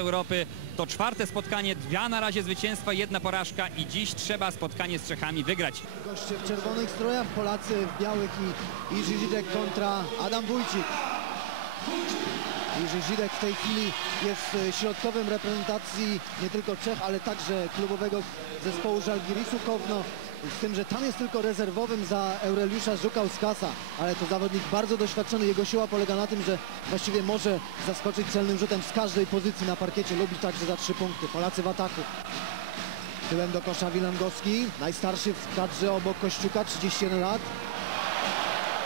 Europy. To czwarte spotkanie, dwa na razie zwycięstwa, jedna porażka i dziś trzeba spotkanie z Czechami wygrać. Goście w czerwonych strojach, Polacy w białych i Iży Żidek kontra Adam Wójcik. Iży Żidek w tej chwili jest e, środkowym reprezentacji nie tylko Czech, ale także klubowego zespołu Żalgirisu Kowno. Z tym, że tam jest tylko rezerwowym za Eureliusza Żukauskasa, ale to zawodnik bardzo doświadczony. Jego siła polega na tym, że właściwie może zaskoczyć celnym rzutem z każdej pozycji na parkiecie. Lubi także za trzy punkty. Polacy w ataku. Tyłem do kosza Wilangowski, najstarszy w kadrze obok Kościuka, 31 lat.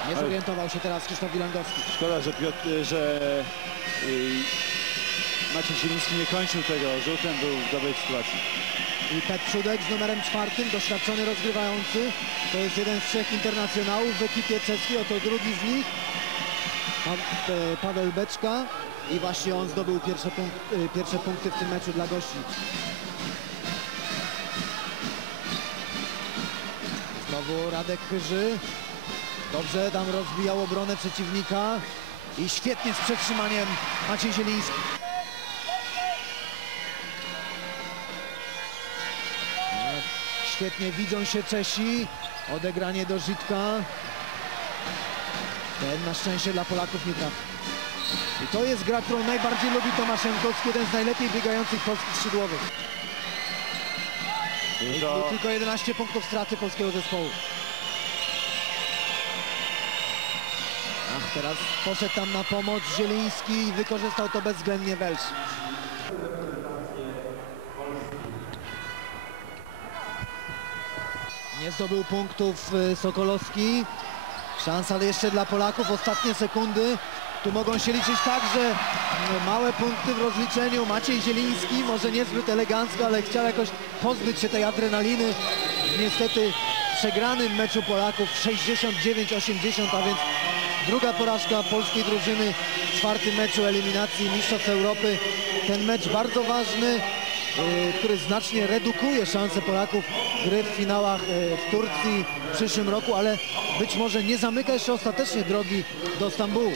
Nie zorientował się teraz Krzysztof Wilangowski. Szkoda, że, Piotr, że y, Maciej Zieliński nie kończył tego rzutem, był w dobrej sytuacji. I Pet Szudek z numerem czwartym, doświadczony rozgrywający. To jest jeden z trzech internacjonałów w ekipie czeskiej, oto drugi z nich. Pa, e, Paweł Beczka i właśnie on zdobył pierwsze, e, pierwsze punkty w tym meczu dla gości. Znowu Radek Chyży. Dobrze tam rozbijał obronę przeciwnika i świetnie z przetrzymaniem Maciej Zieliński. Świetnie widzą się Czesi. Odegranie do Żydka. Ten na szczęście dla Polaków nie trafi. I to jest gra, którą najbardziej lubi Tomaszenkowski, jeden z najlepiej biegających polskich skrzydłowych. Tylko 11 punktów straty polskiego zespołu. Ach, teraz poszedł tam na pomoc Zieliński i wykorzystał to bezwzględnie Welsz. Nie zdobył punktów y, Sokolowski. Szansa jeszcze dla Polaków, ostatnie sekundy. Tu mogą się liczyć także mm, małe punkty w rozliczeniu. Maciej Zieliński, może niezbyt elegancko, ale chciał jakoś pozbyć się tej adrenaliny. Niestety w przegranym meczu Polaków 69-80, a więc druga porażka polskiej drużyny w czwartym meczu eliminacji Mistrzostw Europy. Ten mecz bardzo ważny, y, który znacznie redukuje szanse Polaków gry w finałach y, w Turcji w przyszłym roku, ale być może nie zamyka jeszcze ostatecznie drogi do Stambułu.